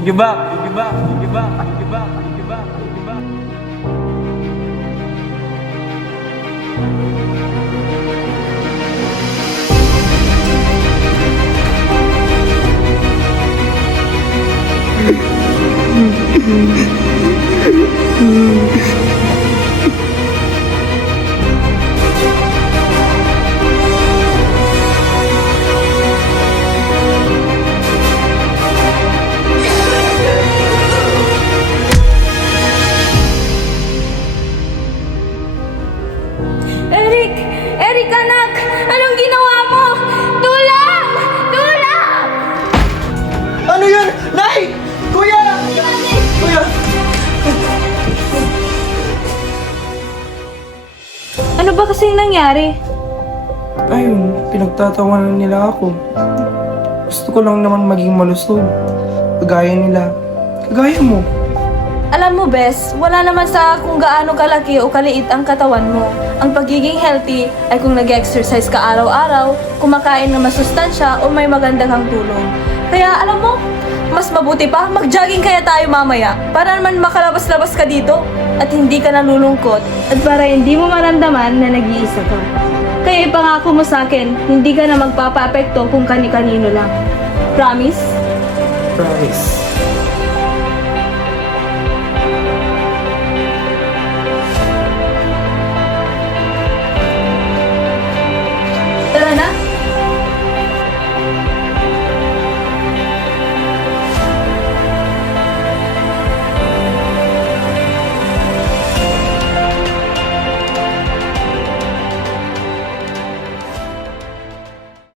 give up, don't give up, don't give up, don't give up, don't give up, don't give up. Eric! Eric, anak! Anong ginawa mo? Tulong! Tulong! Ano yun? Nay! Kuya! Kuya! Ano ba kasing nangyari? Ayun, pinagtatawanan nila ako. Gusto ko lang naman maging malusog. Kagaya nila. Kagaya mo. Alam mo, Bes, wala naman sa kung gaano kalaki o kaliit ang katawan mo. Ang pagiging healthy ay kung nag-exercise ka araw-araw, kumakain ng masustansya o may maganda kang tulog. Kaya alam mo, mas mabuti pa, mag-jogging kaya tayo mamaya para naman makalabas-labas ka dito at hindi ka nalulungkot at para hindi mo maramdaman na nag-iisa ka. Kaya ipangako mo sa akin, hindi ka na magpapa-apekto kung kani-kanino lang. Promise? Promise.